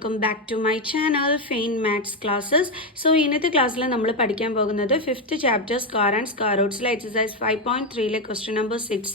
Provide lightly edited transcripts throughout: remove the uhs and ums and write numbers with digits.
welcome back to my channel Faint Maths Classes. So ഇന്നത്തെ ക്ലാസ്സിൽ നമ്മൾ പഠിക്കാൻ പോകുന്നത് 5th chapter square and square roots exercise 5.3 question number 6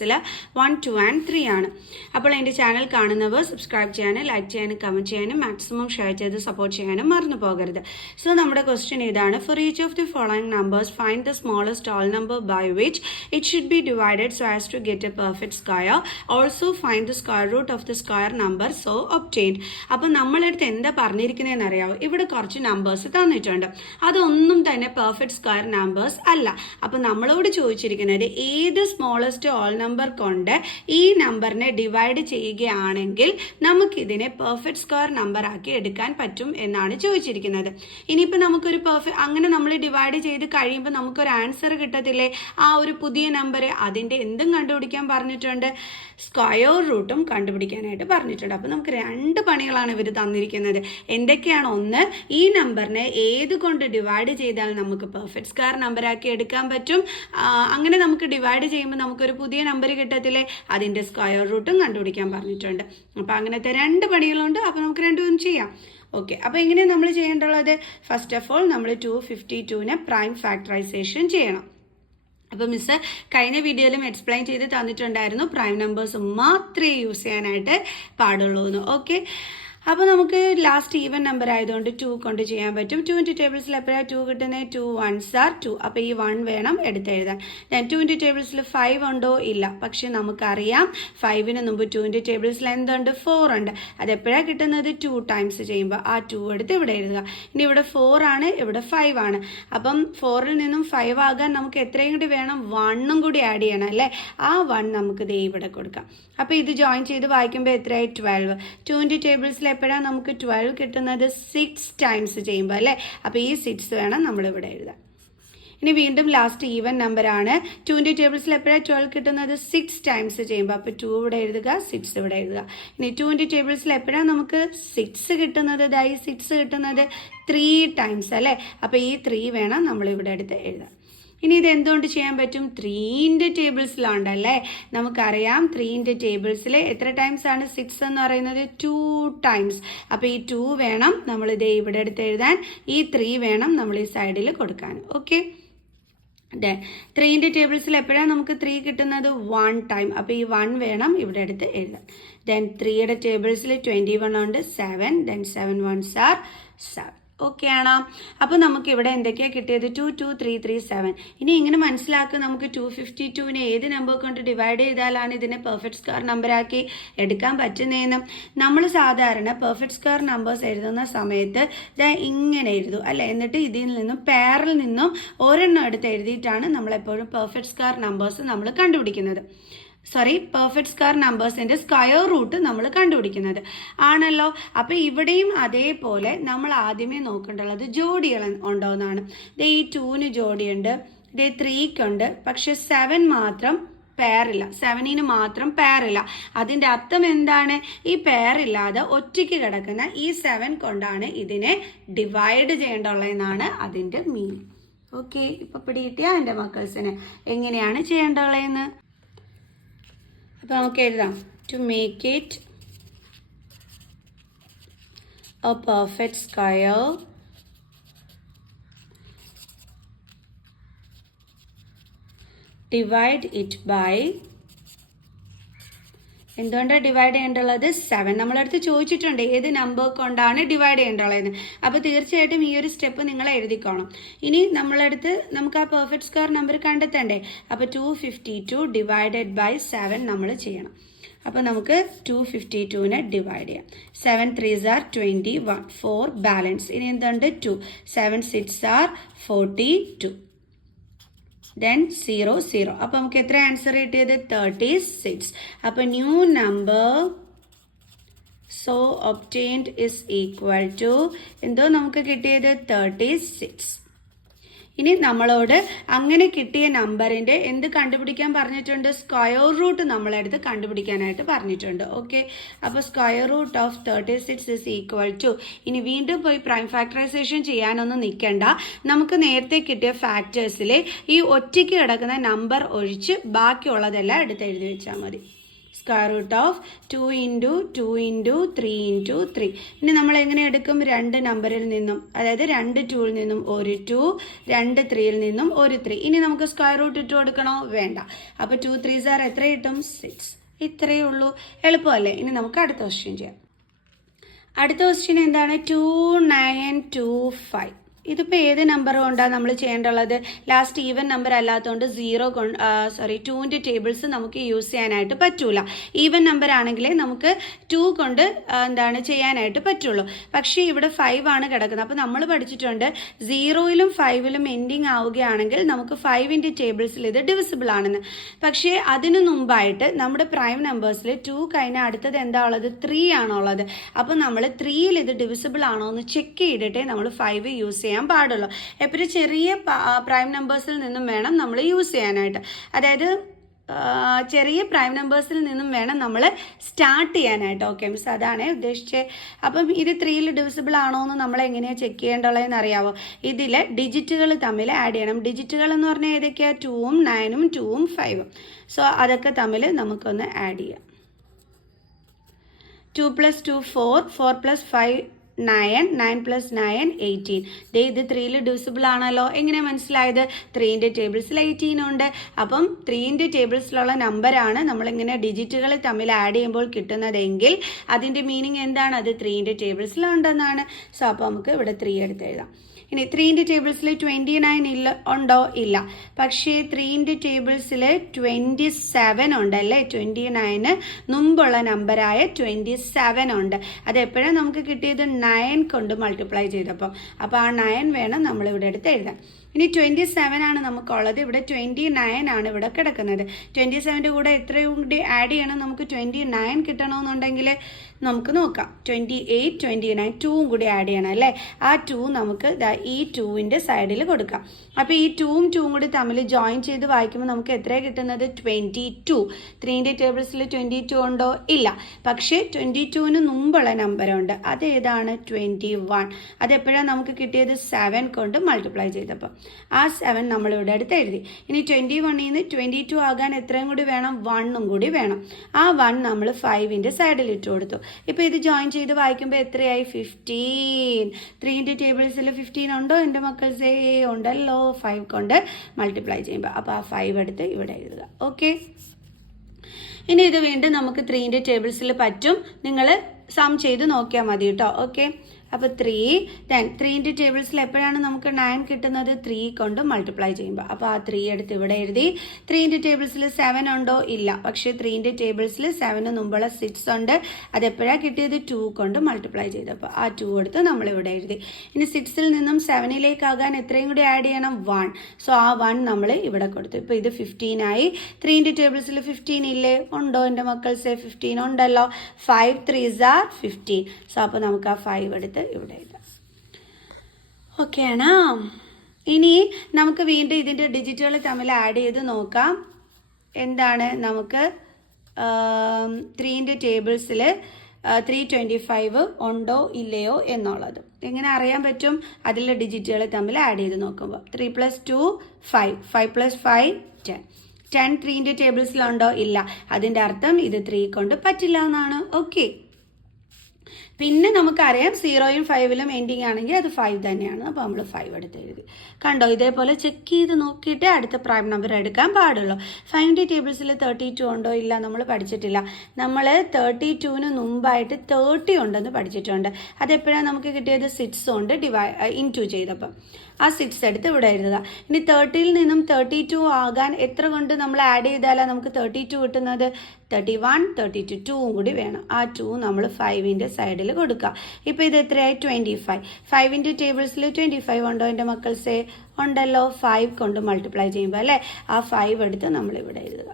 1, 2 and 3 ആണ്. അപ്പോൾ എൻ്റെ ചാനൽ കാണുന്നവർ സബ്സ്ക്രൈബ് ചെയ്യാനും ലൈക്ക് ചെയ്യാനും കമൻറ്റ് ചെയ്യാനും മാക്സിമം ഷെയർ ചെയ്ത് സപ്പോർട്ട് ചെയ്യാനും മറന്നു പോകരുത്. സോ നമ്മുടെ ക്വസ്റ്റ്യൻ ഇതാണ്. For each of the following numbers find the smallest whole number by which it should be divided so as to get a perfect square. Also find the square root of the square number so obtained. അപ്പം നമ്മളടുത്ത് എന്താ പറഞ്ഞിരിക്കുന്നതെന്ന് അറിയാവോ? ഇവിടെ കുറച്ച് numbers തന്നിട്ടുണ്ട്. അതൊന്നും തന്നെ perfect square numbers അല്ല. അപ്പം നമ്മളോട് ചോദിച്ചിരിക്കുന്നത് ഏത് സ്മോളസ്റ്റ് ഹോൾ നമ്പർ കൊണ്ട് ഈ നമ്പറിനെ ഡിവൈഡ് ചെയ്യുകയാണെങ്കിൽ നമുക്കിതിനെ പെർഫെക്റ്റ് സ്ക്വയർ നമ്പർ ആക്കി എടുക്കാൻ പറ്റും എന്നാണ് ചോദിച്ചിരിക്കുന്നത്. ഇനിയിപ്പോൾ നമുക്കൊരു അങ്ങനെ നമ്മൾ ഡിവൈഡ് ചെയ്ത് കഴിയുമ്പോൾ നമുക്കൊരു ആൻസർ കിട്ടത്തില്ലേ? ആ ഒരു പുതിയ നമ്പർ അതിൻ്റെ എന്തും കണ്ടുപിടിക്കാൻ പറഞ്ഞിട്ടുണ്ട്, സ്ക്വയർ റൂട്ടും കണ്ടുപിടിക്കാനായിട്ട് പറഞ്ഞിട്ടുണ്ട്. അപ്പം നമുക്ക് രണ്ട് പണികളാണ് ഇവർ തന്നിരിക്കുന്നത്. എന്തൊക്കെയാണ്? ഒന്ന്, ഈ നമ്പറിനെ ഏത് കൊണ്ട് ഡിവൈഡ് ചെയ്താൽ നമുക്ക് പെർഫെക്റ്റ് സ്ക്വയർ നമ്പറാക്കി എടുക്കാൻ പറ്റും. അങ്ങനെ നമുക്ക് ഡിവൈഡ് ചെയ്യുമ്പോൾ നമുക്കൊരു പുതിയ നമ്പർ കിട്ടത്തില്ലേ, അതിൻ്റെ സ്ക്വയർ റൂട്ടും കണ്ടുപിടിക്കാൻ പറഞ്ഞിട്ടുണ്ട്. അപ്പം അങ്ങനത്തെ രണ്ട് പണികളുണ്ട്. അപ്പം നമുക്ക് രണ്ടും ചെയ്യാം. ഓക്കെ, അപ്പോൾ എങ്ങനെയാണ് നമ്മൾ ചെയ്യേണ്ടുള്ളത്? ഫസ്റ്റ് ഓഫ് ഓൾ നമ്മൾ 252നെ പ്രൈം ഫാക്ടറൈസേഷൻ ചെയ്യണം. അപ്പോൾ മിസ് കഴിഞ്ഞ വീഡിയോയിലും എക്സ്പ്ലെയിൻ ചെയ്ത് തന്നിട്ടുണ്ടായിരുന്നു പ്രൈം നമ്പേഴ്സ് മാത്രമേ യൂസ് ചെയ്യാനായിട്ട് പാടുള്ളൂ എന്ന്. ഓക്കെ, അപ്പോൾ നമുക്ക് ലാസ്റ്റ് ഈവൻ നമ്പർ ആയതുകൊണ്ട് 2 കൊണ്ട് ചെയ്യാൻ പറ്റും. 2 ടേബിൾസിൽ എപ്പോഴാണ് 2 കിട്ടുന്നത്? 2 1s are 2. അപ്പോൾ ഈ 1 വേണം എടുത്തെഴുതാൻ. 2 ടേബിൾസിൽ 5 ഉണ്ടോ? ഇല്ല. പക്ഷെ നമുക്കറിയാം 5ന് മുമ്പ് 2 ടേബിൾസിൽ എന്തുണ്ട്? 4 ഉണ്ട്. അതെപ്പോഴാണ് കിട്ടുന്നത്? 2 ടൈംസ് ചെയ്യുമ്പോൾ ആ 2 എടുത്ത് ഇവിടെ എഴുതുക. ഇനി ഇവിടെ 4 ആണ്, ഇവിടെ 5 ആണ്. അപ്പം 4ൽ നിന്നും 5 ആകാൻ നമുക്ക് എത്രയും കൂടി വേണം? 1ഉം കൂടി ആഡ് ചെയ്യണം അല്ലേ? ആ 1 നമുക്ക് ദേ ഇവിടെ കൊടുക്കാം. അപ്പോൾ ഇത് ജോയിൻ ചെയ്ത് വായിക്കുമ്പോൾ എത്രയായി? 12. 2 ടേബിൾസിൽ എപ്പോഴാണ് നമുക്ക് 12 കിട്ടുന്നത്? 6 ടൈംസ് ചെയ്യുമ്പോൾ അല്ലേ? അപ്പോൾ ഈ 6 വേണം നമ്മളിവിടെ എഴുതാൻ. ഇനി വീണ്ടും ലാസ്റ്റ് ഈവൻ നമ്പർ ആണ്. 2 ടേബിൾസിൽ എപ്പോഴാണ് 12 കിട്ടുന്നത്? 6 ടൈംസ് ചെയ്യുമ്പോൾ. അപ്പോൾ 2 ഇവിടെ എഴുതുക, 6 ഇവിടെ എഴുതുക. ഇനി 2 ടേബിൾസിൽ എപ്പോഴാണ് നമുക്ക് 6 കിട്ടുന്നത്? ഈ 6 കിട്ടുന്നത് 3 ടൈംസ് അല്ലേ? അപ്പോൾ ഈ 3 വേണം നമ്മളിവിടെ എടുത്ത് എഴുതാൻ. ഇനി ഇത് എന്തുകൊണ്ട് ചെയ്യാൻ പറ്റും? 3ന്റെ ടേബിൾസിലുണ്ടല്ലേ? നമുക്കറിയാം 3ന്റെ ടേബിൾസിൽ എത്ര ടൈംസ് ആണ് 6 എന്ന് പറയുന്നത്? 2 ടൈംസ്. അപ്പോൾ ഈ 2 വേണം നമ്മൾ ഇതേ ഇവിടെ എടുത്ത് എഴുതാൻ. ഈ 3 വേണം നമ്മൾ ഈ സൈഡിൽ കൊടുക്കാൻ. ഓക്കെ, 3ന്റെ ടേബിൾസിൽ എപ്പോഴാണ് നമുക്ക് 3 കിട്ടുന്നത്? 1 ടൈം. അപ്പോൾ ഈ 1 വേണം ഇവിടെ എടുത്ത് എഴുതാൻ. 3യുടെ ടേബിൾസിൽ 21 ഉണ്ട്, 7. 7 1s are 7. ഓക്കെ ആണോ? അപ്പോൾ നമുക്ക് ഇവിടെ എന്തൊക്കെയാണ് കിട്ടിയത്? 2 2 3 3 7. ഇനി ഇങ്ങനെ മനസ്സിലാക്കുക, നമുക്ക് 252നെ ഏത് നമ്പർ കൊണ്ട് ഡിവൈഡ് ചെയ്താലാണ് ഇതിനെ പെർഫെക്റ്റ് സ്ക്വയർ നമ്പറാക്കി എടുക്കാൻ പറ്റുന്നതെന്നും. നമ്മൾ സാധാരണ പെർഫെക്റ്റ് സ്ക്വയർ നമ്പേഴ്സ് എഴുതുന്ന സമയത്ത് ഇങ്ങനെ എഴുതും അല്ലേ? എന്നിട്ട് ഇതിൽ നിന്നും പെയറിൽ നിന്നും ഒരെണ്ണം എടുത്ത് എഴുതിയിട്ടാണ് നമ്മളെപ്പോഴും പെർഫെക്റ്റ് സ്ക്വയർ നമ്പേഴ്സ് നമ്മൾ കണ്ടുപിടിക്കുന്നത്. പെർഫെക്റ്റ് സ്ക്വയർ നമ്പേഴ്സിൻ്റെ സ്ക്വയർ റൂട്ട് നമ്മൾ കണ്ടുപിടിക്കുന്നത് ആണല്ലോ. അപ്പോൾ ഇവിടെയും അതേപോലെ നമ്മൾ ആദ്യമേ നോക്കേണ്ടുള്ളത് ജോഡികൾ ഉണ്ടോ എന്നാണ്. ഈ 2ന് ജോഡിയുണ്ട്, 3ക്കുണ്ട്, പക്ഷെ 7 മാത്രം പെയറില്ല. 7ന് മാത്രം പെയറില്ല. അതിൻ്റെ അർത്ഥം എന്താണ്? ഈ പെയറില്ലാതെ ഒറ്റയ്ക്ക് കിടക്കുന്ന ഈ 7 കൊണ്ടാണ് ഇതിനെ ഡിവൈഡ് ചെയ്യേണ്ടുള്ളതെന്നാണ് അതിൻ്റെ മീനിങ്. ഓക്കെ, ഇപ്പം പിടികിട്ടിയ എൻ്റെ മക്കൾസിന് എങ്ങനെയാണ് ചെയ്യേണ്ടുള്ളതെന്ന്. അപ്പോൾ നമുക്ക് എഴുതാം. To make it a perfect square divide it by, എന്തുകൊണ്ടാണ് ഡിവൈഡ് ചെയ്യേണ്ടുള്ളത്? 7. നമ്മളടുത്ത് ചോദിച്ചിട്ടുണ്ട് ഏത് നമ്പർ കൊണ്ടാണ് ഡിവൈഡ് ചെയ്യേണ്ടുള്ളതെന്ന്. അപ്പോൾ തീർച്ചയായിട്ടും ഈ ഒരു സ്റ്റെപ്പ് നിങ്ങൾ എഴുതിക്കോണം. ഇനി നമുക്ക് ആ പെർഫെക്റ്റ് സ്ക്വയർ നമ്പർ കണ്ടെത്തണ്ടേ? അപ്പോൾ 252 ഡിവൈഡഡ് ബൈ 7 നമ്മൾ ചെയ്യണം. അപ്പോൾ നമുക്ക് 252നെ ഡിവൈഡ് ചെയ്യാം. 7 3s are 21, 4 ബാലൻസ്. ഇനി എന്തുണ്ട്? 2. 7 6s are 42. 0 0. അപ്പോൾ നമുക്ക് എത്ര ആൻസർ കിട്ടിയത്? 36. അപ്പോൾ new number so obtained is equal to എന്തോ നമുക്ക് കിട്ടിയത്? 36. ഇനി നമ്മളോട് അങ്ങനെ കിട്ടിയ നമ്പറിൻ്റെ എന്ത് കണ്ടുപിടിക്കാൻ പറഞ്ഞിട്ടുണ്ട്? സ്ക്വയർ റൂട്ട് നമ്മളെടുത്ത് കണ്ടുപിടിക്കാനായിട്ട് പറഞ്ഞിട്ടുണ്ട്. ഓക്കെ, അപ്പോൾ square root of 36 is equal to, ഇനി വീണ്ടും പോയി പ്രൈം ഫാക്ടറൈസേഷൻ ചെയ്യാനൊന്നും നിൽക്കണ്ട. നമുക്ക് നേരത്തെ കിട്ടിയ ഫാക്ടേഴ്സിൽ ഈ ഒറ്റയ്ക്ക് കിടക്കുന്ന നമ്പർ ഒഴിച്ച് ബാക്കിയുള്ളതെല്ലാം എടുത്ത് എഴുതി വെച്ചാൽ മതി. Square root of 2 into 2 into 3 into 3. ഇനി നമ്മൾ എങ്ങനെ എടുക്കും? 2 നമ്പറിൽ നിന്നും, അതായത് 2 2ൽ നിന്നും ഒരു 2, 2 3ൽ നിന്നും ഒരു 3. ഇനി നമുക്ക് സ്ക്വയർ റൂട്ട് ഇട്ട് കൊടുക്കണോ? വേണ്ട. അപ്പോൾ 2 3s are എത്ര കിട്ടും? 6. ഇത്രയേ ഉള്ളൂ. എളുപ്പമല്ലേ? ഇനി നമുക്ക് അടുത്ത ക്വസ്റ്റ്യൻ ചെയ്യാം. അടുത്ത ക്വസ്റ്റ്യൻ എന്താണ്? 2 9 2 5. ഇതിപ്പോൾ ഏത് നമ്പർ കൊണ്ടാണ് നമ്മൾ ചെയ്യേണ്ടുള്ളത്? ലാസ്റ്റ് ഈവൻ നമ്പർ അല്ലാത്തതുകൊണ്ട് 2ൻ്റെ ടേബിൾസ് നമുക്ക് യൂസ് ചെയ്യാനായിട്ട് പറ്റൂല. ഈവൻ നമ്പർ ആണെങ്കിലേ നമുക്ക് 2 കൊണ്ട് ചെയ്യാനായിട്ട് പറ്റുള്ളൂ. പക്ഷേ ഇവിടെ 5 ആണ് കിടക്കുന്നത്. അപ്പോൾ നമ്മൾ പഠിച്ചിട്ടുണ്ട് 0ലും 5ലും എൻഡിങ് ആവുകയാണെങ്കിൽ നമുക്ക് 5ൻ്റെ ടേബിൾസിൽ ഇത് ഡിവിസിബിൾ ആണെന്ന്. പക്ഷേ അതിനു മുമ്പായിട്ട് നമ്മുടെ പ്രൈം നമ്പേഴ്സിൽ 2 കഴിഞ്ഞാൽ അടുത്തത് എന്താ ഉള്ളത്? 3 ആണുള്ളത്. അപ്പോൾ നമ്മൾ 3ൽ ഇത് ഡിവിസിബിൾ ആണോ എന്ന് ചെക്ക് ചെയ്തിട്ടേ നമ്മൾ 5 യൂസ് ചെയ്യാൻ പാടുള്ളൂ. എപ്പോഴും ചെറിയ പ്രൈം നമ്പേഴ്സിൽ നിന്നും വേണം നമ്മൾ യൂസ് ചെയ്യാനായിട്ട്. അതായത് ചെറിയ പ്രൈം നമ്പേഴ്സിൽ നിന്നും വേണം നമ്മൾ സ്റ്റാർട്ട് ചെയ്യാനായിട്ട്. ഓക്കെ മിസ്, അതാണ് ഉദ്ദേശിച്ചത്. അപ്പം ഇത് 3ൽ ഡിവിസിബിൾ ആണോ എന്ന് നമ്മൾ എങ്ങനെയാണ് ചെക്ക് ചെയ്യേണ്ടതെന്ന് അറിയാവോ? ഇതിൽ ഡിജിറ്റുകൾ തമ്മിൽ ആഡ് ചെയ്യണം. ഡിജിറ്റുകൾ എന്ന് പറഞ്ഞാൽ ഏതൊക്കെയാണ്? 2ഉം 9ഉം 2ഉം 5ഉം. സോ അതൊക്കെ തമ്മിൽ നമുക്കൊന്ന് ആഡ് ചെയ്യാം. 2 + 2 4, 4 + 5 9, 9 + 9 18. ഇത് 3ൽ ഡിവിസിബിൾ ആണല്ലോ. എങ്ങനെ മനസ്സിലായത്? 3ൻ്റെ ടേബിൾസിൽ 18 ഉണ്ട്. അപ്പം 3ൻ്റെ ടേബിൾസിലുള്ള നമ്പറാണ് നമ്മളിങ്ങനെ ഡിജിറ്റുകൾ തമ്മിൽ ആഡ് ചെയ്യുമ്പോൾ കിട്ടുന്നതെങ്കിൽ അതിൻ്റെ മീനിങ് എന്താണ്? അത് 3ൻ്റെ ടേബിൾസിലുണ്ടെന്നാണ്. സോ അപ്പോൾ നമുക്ക് ഇവിടെ 3 എടുത്ത് എഴുതാം. ഇനി 3ൻ്റെ ടേബിൾസിൽ 29 ഉണ്ടോ? ഇല്ല. പക്ഷേ 3ൻ്റെ ടേബിൾസിൽ 27 ഉണ്ടല്ലേ? 29 മുമ്പുള്ള നമ്പറായ 27 ഉണ്ട്. അത് എപ്പോഴാണ് നമുക്ക് കിട്ടിയത്? 9 കൊണ്ട് മൾട്ടിപ്ലൈ ചെയ്തപ്പം. അപ്പോൾ ആ 9 വേണം നമ്മളിവിടെ എടുത്ത് എഴുതാൻ. ഇനി 27 ആണ് നമുക്കുള്ളത്. ഇവിടെ 29 ആണ് ഇവിടെ കിടക്കുന്നത്. 27ൻ്റെ കൂടെ എത്രയും കൂടി ആഡ് ചെയ്യണം? നമുക്ക് 29 കിട്ടണമെന്നുണ്ടെങ്കിൽ നമുക്ക് നോക്കാം. 28 29 2ഉം കൂടി ആഡ് ചെയ്യണം അല്ലേ? ആ 2 നമുക്ക് ഈ 2ൻ്റെ സൈഡിൽ കൊടുക്കാം. അപ്പോൾ ഈ 2ഉം 2ഉം കൂടി തമ്മിൽ ജോയിൻ ചെയ്ത് വായിക്കുമ്പോൾ നമുക്ക് എത്രയാണ് കിട്ടുന്നത്? 22. 3ൻ്റെ ടേബിൾസിൽ 22 ഉണ്ടോ? ഇല്ല. പക്ഷേ 22ന് മുമ്പുള്ള നമ്പറുണ്ട്. അതേതാണ്? 21. അതെപ്പോഴാണ് നമുക്ക് കിട്ടിയത്? 7 കൊണ്ട് മൾട്ടിപ്ലൈ ചെയ്തപ്പോൾ. ആ 7 നമ്മളിവിടെ അടുത്ത് എഴുതി. ഇനി 21ൽ നിന്ന് 22 ആകാൻ എത്രയും കൂടി വേണം? 1ഉം കൂടി വേണം. ആ 1 നമ്മൾ 5ൻ്റെ സൈഡിൽ ഇട്ട് കൊടുത്തു. ഇപ്പോൾ ഇത് ജോയിൻ ചെയ്ത് വായിക്കുമ്പോൾ എത്രയായി? 15. 3ൻ്റെ ടേബിൾസിൽ 15 ഉണ്ടോ എൻ്റെ മക്കൾസേ? ഉണ്ടല്ലോ. 5 കൊണ്ട് മൾട്ടിപ്ലൈ ചെയ്യുമ്പോൾ. അപ്പോൾ ആ 5 എടുത്ത് ഇവിടെ എഴുതുക. ഓക്കെ. ഇനി ഇത് വീണ്ടും നമുക്ക് 3ൻ്റെ ടേബിൾസിൽ പറ്റും. നിങ്ങൾ സം ചെയ്ത് നോക്കിയാൽ മതി കേട്ടോ. ഓക്കെ. അപ്പോൾ 3 3ൻ്റെ ടേബിൾസിൽ എപ്പോഴാണ് നമുക്ക് 9 കിട്ടുന്നത്? 3 കൊണ്ട് മൾട്ടിപ്ലൈ ചെയ്യുമ്പോൾ. അപ്പോൾ ആ 3 എടുത്ത് ഇവിടെ എഴുതി. 3ൻ്റെ ടേബിൾസിൽ 7 ഉണ്ടോ? ഇല്ല. പക്ഷേ 3ൻ്റെ ടേബിൾസിൽ 7ന് മുമ്പുള്ള 6 ഉണ്ട്. അതെപ്പോഴാണ് കിട്ടിയത്? 2 കൊണ്ട് മൾട്ടിപ്ലൈ ചെയ്തപ്പോൾ. ആ 2 എടുത്ത് നമ്മളിവിടെ എഴുതി. ഇനി 6ൽ നിന്നും 7ലേക്കാകാൻ എത്രയും കൂടി ആഡ് ചെയ്യണം? 1. സോ ആ 1 നമ്മൾ ഇവിടെ കൊടുത്തു. ഇപ്പോൾ ഇത് 15 ആയി. 3ൻ്റെ ടേബിൾസിൽ 15 ഇല്ലേ? ഉണ്ടോ എൻ്റെ മക്കൾസേ? 15 ഉണ്ടല്ലോ. 5 3s are 15. സോ അപ്പോൾ നമുക്ക് ആ 5 എടുത്ത് ഇവിടെ എഴുതാം. ഓക്കെ ആണോ? ഇനി നമുക്ക് വീണ്ടും ഇതിൻ്റെ ഡിജിറ്റുകൾ തമ്മിൽ ആഡ് ചെയ്ത് നോക്കാം. എന്താണ് നമുക്ക് 3ൻ്റെ ടേബിൾസിൽ 325 ഉണ്ടോ ഇല്ലയോ എന്നുള്ളത് എങ്ങനെ അറിയാൻ പറ്റും? അതിലെ ഡിജിറ്റുകൾ തമ്മിൽ ആഡ് ചെയ്ത് നോക്കുമ്പോൾ 3 + 2 5, 5 + 5 10. 10 3ൻ്റെ ടേബിൾസിലുണ്ടോ? ഇല്ല. അതിൻ്റെ അർത്ഥം ഇത് 3 കൊണ്ട് പറ്റില്ല എന്നാണ്. ഓക്കെ. പിന്നെ നമുക്കറിയാം 0യും 5ലും എൻഡിങ് ആണെങ്കിൽ അത് 5 തന്നെയാണ്. അപ്പോൾ നമ്മൾ 5 എടുത്ത് എഴുതി. കണ്ടോ? ഇതേപോലെ ചെക്ക് ചെയ്ത് നോക്കിയിട്ട് അടുത്ത പ്രൈം നമ്പർ എടുക്കാൻ പാടുള്ളൂ. 5ൻ്റെ ടേബിൾസിൽ 32 ഉണ്ടോ? ഇല്ല. നമ്മൾ പഠിച്ചിട്ടില്ല. നമ്മൾ 32ന് മുമ്പായിട്ട് 30 ഉണ്ടെന്ന് പഠിച്ചിട്ടുണ്ട്. അതെപ്പോഴാണ് നമുക്ക് കിട്ടിയത്? 6 കൊണ്ട് ഇൻറ്റു ചെയ്തപ്പം. ആ 6 എടുത്ത് ഇവിടെ എഴുതുക. ഇനി 30ൽ നിന്നും 32 ആകാൻ എത്ര കൊണ്ട് നമ്മൾ ആഡ് ചെയ്താലാണ് നമുക്ക് 32 കിട്ടുന്നത്? 31 32 2ഉം കൂടി വേണം. ആ 2 നമ്മൾ 5ൻ്റെ സൈഡിൽ കൊടുക്കുക. ഇപ്പോൾ ഇത് എത്രയായി? 25. 5ൻ്റെ ടേബിൾസിൽ 25 ഉണ്ടോ എൻ്റെ മക്കൾസേ? ഉണ്ടല്ലോ. 5 കൊണ്ട് മൾട്ടിപ്ലൈ ചെയ്യുമ്പോൾ അല്ലേ? ആ 5 എടുത്ത് നമ്മളിവിടെ എഴുതുക.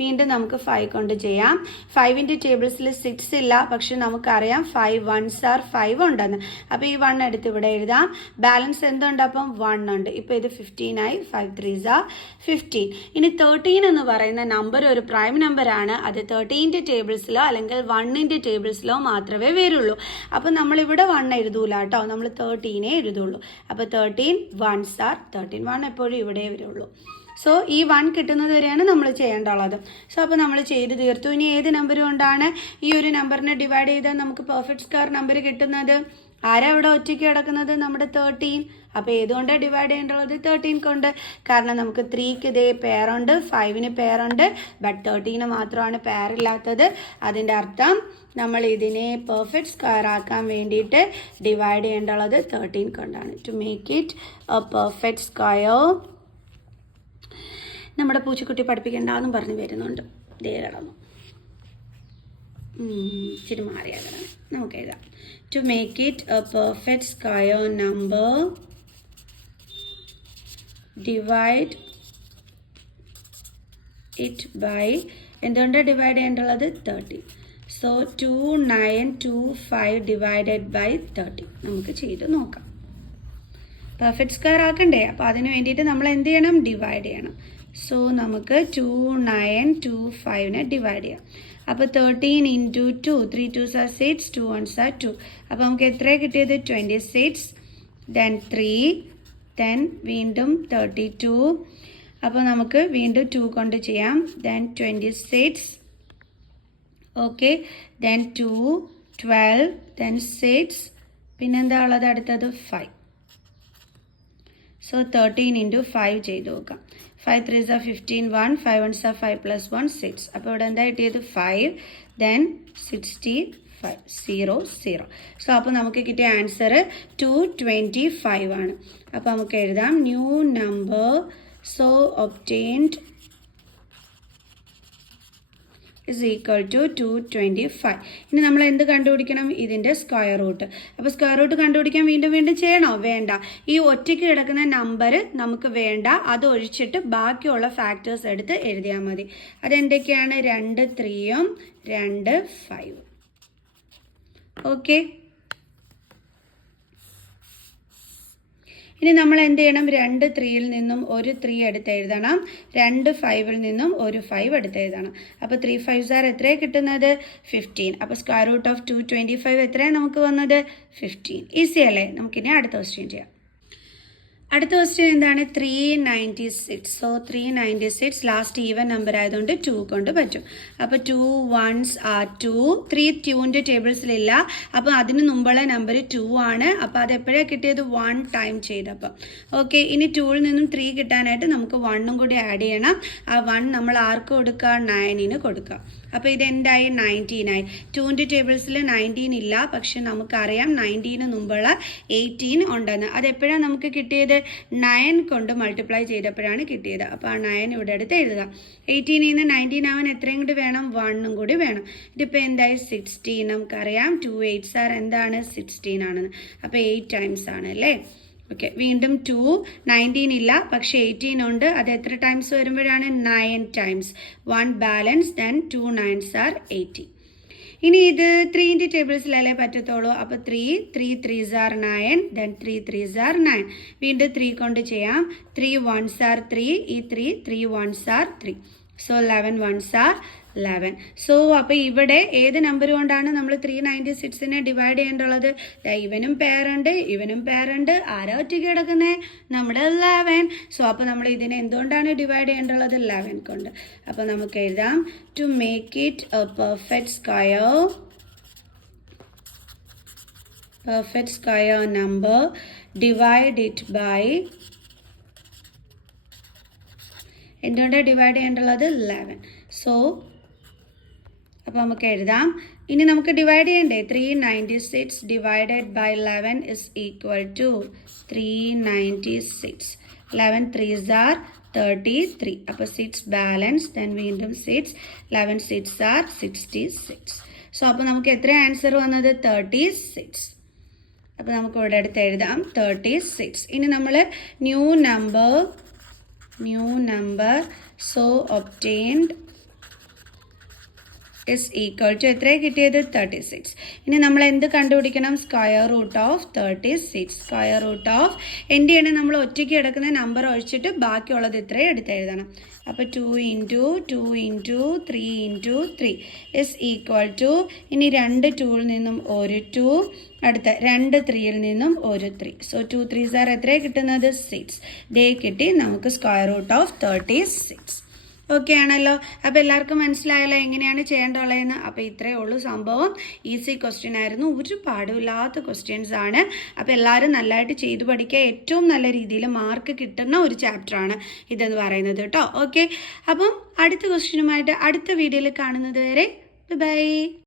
വീണ്ടും നമുക്ക് 5 കൊണ്ട് ചെയ്യാം. 5ൻ്റെ ടേബിൾസിൽ 6 ഇല്ല. പക്ഷെ നമുക്കറിയാം 5 1s are 5 ഉണ്ടെന്ന്. അപ്പോൾ ഈ 1 എടുത്ത് ഇവിടെ എഴുതാം. ബാലൻസ് എന്തുണ്ട്? അപ്പം 1 ഉണ്ട്. ഇപ്പോൾ ഇത് 15 ആയി. 5 3s are 15. ഇനി 13 എന്ന് പറയുന്ന നമ്പർ ഒരു പ്രൈം നമ്പറാണ്. അത് 13ൻ്റെ ടേബിൾസിലോ അല്ലെങ്കിൽ 1ൻ്റെ ടേബിൾസിലോ മാത്രമേ വരുള്ളൂ. അപ്പോൾ നമ്മളിവിടെ 1 എഴുതൂല കേട്ടോ. നമ്മൾ 13 എഴുതുള്ളൂ. അപ്പോൾ 13 1s are 13. 1 എപ്പോഴും ഇവിടെ വരുള്ളൂ. സോ ഈ 1 കിട്ടുന്നത് വരെയാണ് നമ്മൾ ചെയ്യേണ്ടുള്ളത്. സോ അപ്പോൾ നമ്മൾ ചെയ്ത് തീർത്തു. ഇനി ഏത് നമ്പർ കൊണ്ടാണ് ഈ ഒരു നമ്പറിനെ ഡിവൈഡ് ചെയ്താൽ നമുക്ക് പെർഫെക്റ്റ് സ്ക്വയർ നമ്പർ കിട്ടുന്നത്? ആരാ ഇവിടെ ഒറ്റയ്ക്ക് കിടക്കുന്നത്? നമ്മുടെ 13. അപ്പോൾ ഏതുകൊണ്ടാണ് ഡിവൈഡ് ചെയ്യേണ്ടുള്ളത്? 13 കൊണ്ട്. കാരണം നമുക്ക് 3ക്ക് ഇതേ പെയറുണ്ട്, 5ന് പെയറുണ്ട്, ബട്ട് 13 മാത്രമാണ് പെയറില്ലാത്തത്. അതിൻ്റെ അർത്ഥം നമ്മൾ ഇതിനെ പെർഫെക്റ്റ് സ്ക്വയർ ആക്കാൻ വേണ്ടിയിട്ട് ഡിവൈഡ് ചെയ്യേണ്ടുള്ളത് 13 കൊണ്ടാണ്. To make it a perfect square. നമ്മുടെ പൂച്ചക്കുട്ടി പഠിപ്പിക്കേണ്ടെന്നും പറഞ്ഞ് വരുന്നുണ്ട്. ദേ കിടന്നു. ഇച്ചിരി മാറിയാകണം. നമുക്ക് എഴുതാം. To make it a perfect square number, divide it by, എന്തുകൊണ്ട് ഡിവൈഡ് ചെയ്യേണ്ടുള്ളത്? 30. So 2925 divided by 30. നമുക്ക് ചെയ്ത് നോക്കാം. പെർഫെക്റ്റ് സ്ക്വയർ ആക്കണ്ടേ? അപ്പോൾ അതിന് വേണ്ടിയിട്ട് നമ്മൾ എന്ത് ചെയ്യണം? ഡിവൈഡ് ചെയ്യണം. സോ നമുക്ക് 2925നെ ഡിവൈഡ് ചെയ്യാം. അപ്പോൾ 13 into 2, 3 2s are 6, 2 1s are 2. അപ്പോൾ നമുക്ക് എത്ര കിട്ടിയത്? 26, then 3, then വീണ്ടും 32. അപ്പോൾ നമുക്ക് വീണ്ടും 2 കൊണ്ട് ചെയ്യാം. then 26, ഓക്കെ, then 2, 12, then 6, പിന്നെന്താ ഉള്ളത് അടുത്തത്? 5. സോ 13 into 5 ചെയ്ത് നോക്കാം. 5 3s are 15, 1, 5 1s are 5 plus 1, 6. അപ്പോൾ ഇവിടെ എന്താ കിട്ടിയത്? 5, then 65, 0 0. സോ അപ്പോൾ നമുക്ക് കിട്ടിയ ആൻസർ 225 ആണ്. അപ്പോൾ നമുക്ക് എഴുതാം new number so obtained is equal to 225. ഇനി നമ്മൾ എന്ത് കണ്ടുപിടിക്കണം? ഇതിൻ്റെ സ്ക്വയർ റൂട്ട്. അപ്പോൾ സ്ക്വയർ റൂട്ട് കണ്ടുപിടിക്കാൻ വീണ്ടും വീണ്ടും ചെയ്യണോ? വേണ്ട. ഈ ഒറ്റയ്ക്ക് കിടക്കുന്ന നമ്പർ നമുക്ക് വേണ്ട. അത് ഒഴിച്ചിട്ട് ബാക്കിയുള്ള ഫാക്ടേഴ്സ് എടുത്ത് എഴുതിയാൽ മതി. അതെന്തൊക്കെയാണ്? 2 3ഉം 2 5. ഓക്കെ, ഇനി നമ്മൾ എന്ത് ചെയ്യണം? 2 3ൽ നിന്നും ഒരു 3 എടുത്ത് എഴുതണം. 2 5ൽ നിന്നും ഒരു 5 എടുത്ത് എഴുതണം. അപ്പോൾ 3 5s are എത്രയാണ് കിട്ടുന്നത്? 15. അപ്പോൾ സ്ക്വയർ റൂട്ട് ഓഫ് 225 എത്രയാണ് നമുക്ക് വന്നത്? 15. ഈസി അല്ലേ? നമുക്കിനി അടുത്ത ക്വസ്റ്റ്യൻ ചെയ്യാം. അടുത്ത ക്വസ്റ്റ്യൻ എന്താണ്? 396. സോ 396 ലാസ്റ്റ് ഈവൻ നമ്പർ ആയതുകൊണ്ട് 2 കൊണ്ട് പറ്റും. അപ്പോൾ 2 1s are 2. 3 2ൻ്റെ ടേബിൾസിലില്ല. അപ്പോൾ അതിന് മുമ്പുള്ള നമ്പർ 2 ആണ്. അപ്പോൾ അത് എപ്പോഴാണ് കിട്ടിയത്? 1 ടൈം ചെയ്തപ്പോൾ. ഓക്കെ, ഇനി 2ൽ നിന്നും 3 കിട്ടാനായിട്ട് നമുക്ക് 1ഉം കൂടി ആഡ് ചെയ്യണം. ആ 1 നമ്മൾ ആർക്ക് കൊടുക്കുക? 9ന് കൊടുക്കുക. അപ്പോൾ ഇതെന്തായി? 19 ആയി. 2ൻ്റെ ടേബിൾസിൽ 19 ഇല്ല, പക്ഷെ നമുക്കറിയാം 19ന് മുമ്പുള്ള 18 ഉണ്ടെന്ന്. അതെപ്പോഴാണ് നമുക്ക് കിട്ടിയത്? 9 കൊണ്ട് മൾട്ടിപ്ലൈ ചെയ്തപ്പോഴാണ് കിട്ടിയത്. അപ്പോൾ ആ 9 ഇവിടെ എടുത്ത് എഴുതുക. 18ൽ നിന്ന് 19 ആവാൻ എത്രയും കൂടി വേണം? 1ഉം കൂടി വേണം. ഇതിപ്പോൾ എന്തായി? 16. നമുക്കറിയാം 2 8s are എന്താണ്? 16 ആണെന്ന്. അപ്പോൾ 8 ടൈംസ് ആണ് അല്ലേ? ഓക്കെ, വീണ്ടും 2 19 ഇല്ല, പക്ഷേ 18 ഉണ്ട്. അത് എത്ര ടൈംസ് വരുമ്പോഴാണ്? 9 times. 1 balance, then 2 9s are 80. ഇനി ഇത് 3ൻ്റെ ടേബിൾസിലല്ലേ പറ്റത്തുള്ളൂ. അപ്പോൾ 3 3s are 9, then 3s are 9. വീണ്ടും 3 കൊണ്ട് ചെയ്യാം. 3 1s are 3, ഈ 3 1s are 3. So 11 1s are 11. So അപ്പോൾ ഇവിടെ ഏത് നമ്പർ കൊണ്ടാണ് നമ്മൾ 396നെ ഡിവൈഡ് ചെയ്യേണ്ടുള്ളത്? ഇവനും പേരുണ്ട്, ഇവനും പേരുണ്ട്. ആരാ ഒറ്റയ്ക്ക് കിടക്കുന്നത്? നമ്മുടെ 11. സോ അപ്പോൾ നമ്മൾ ഇതിനെ എന്തുകൊണ്ടാണ് ഡിവൈഡ് ചെയ്യേണ്ടുള്ളത്? 11 കൊണ്ട്. അപ്പോൾ നമുക്ക് എഴുതാം to make it a perfect square number, divide it by, എന്തുകൊണ്ടാണ് ഡിവൈഡ് ചെയ്യേണ്ടുള്ളത്? 11. സോ അപ്പോൾ നമുക്ക് എഴുതാം. ഇനി നമുക്ക് ഡിവൈഡ് ചെയ്യണ്ടേ? 396 divided by 11 is equal to 396. 11 3s are 33. അപ്പോൾ 6 ബാലൻസ്, ദെൻ വീണ്ടും 6. 11 6s are 66. സോ അപ്പോൾ നമുക്ക് എത്ര ആൻസർ വന്നത്? 36. അപ്പോൾ നമുക്ക് ഇവിടെ അടുത്ത് എഴുതാം 36. ഇനി നമ്മൾ new number so obtained is equal to എത്രയാണ് കിട്ടിയത് 36. ഇനി നമ്മൾ എന്ത് കണ്ടുപിടിക്കണം? Square root of 36. Square root of എന്ത് ചെയ്യണം? നമ്മൾ ഒറ്റയ്ക്ക് കിടക്കുന്ന നമ്പർ ഒഴിച്ചിട്ട് ബാക്കിയുള്ളത് ഇത്രയും എടുത്തെഴുതണം. അപ്പോൾ 2 × 2 × 3 × 3 ഇസ് ഈക്വൽ ടു, ഇനി 2 2ൽ നിന്നും ഒരു 2, അടുത്ത 2 3ൽ നിന്നും ഒരു 3. സോ 2 3s ആർ എത്രയാണ് കിട്ടുന്നത്? 6. ദേ കിട്ടി നമുക്ക് സ്ക്വയർ റൂട്ട് ഓഫ് 36. ഓക്കെ ആണല്ലോ. അപ്പോൾ എല്ലാവർക്കും മനസ്സിലായല്ലോ എങ്ങനെയാണ് ചെയ്യേണ്ടതെന്ന്. അപ്പോൾ ഇത്രയേ ഉള്ളൂ സംഭവം. ഈസി ക്വസ്റ്റ്യൻ ആയിരുന്നു, ഒരു പാടുമില്ലാത്ത ക്വസ്റ്റ്യൻസ് ആണ്. അപ്പോൾ എല്ലാവരും നല്ലതായിട്ട് ചെയ്തു പഠിക്കുക. ഏറ്റവും നല്ല രീതിയിൽ മാർക്ക് കിട്ടുന്ന ഒരു ചാപ്റ്ററാണ് ഇതെന്ന് പറയുന്നത് കേട്ടോ. ഓക്കെ, അപ്പം അടുത്ത ക്വസ്റ്റ്യനുമായിട്ട് അടുത്ത വീഡിയോയിൽ കാണുന്നത് വരെ ബൈ.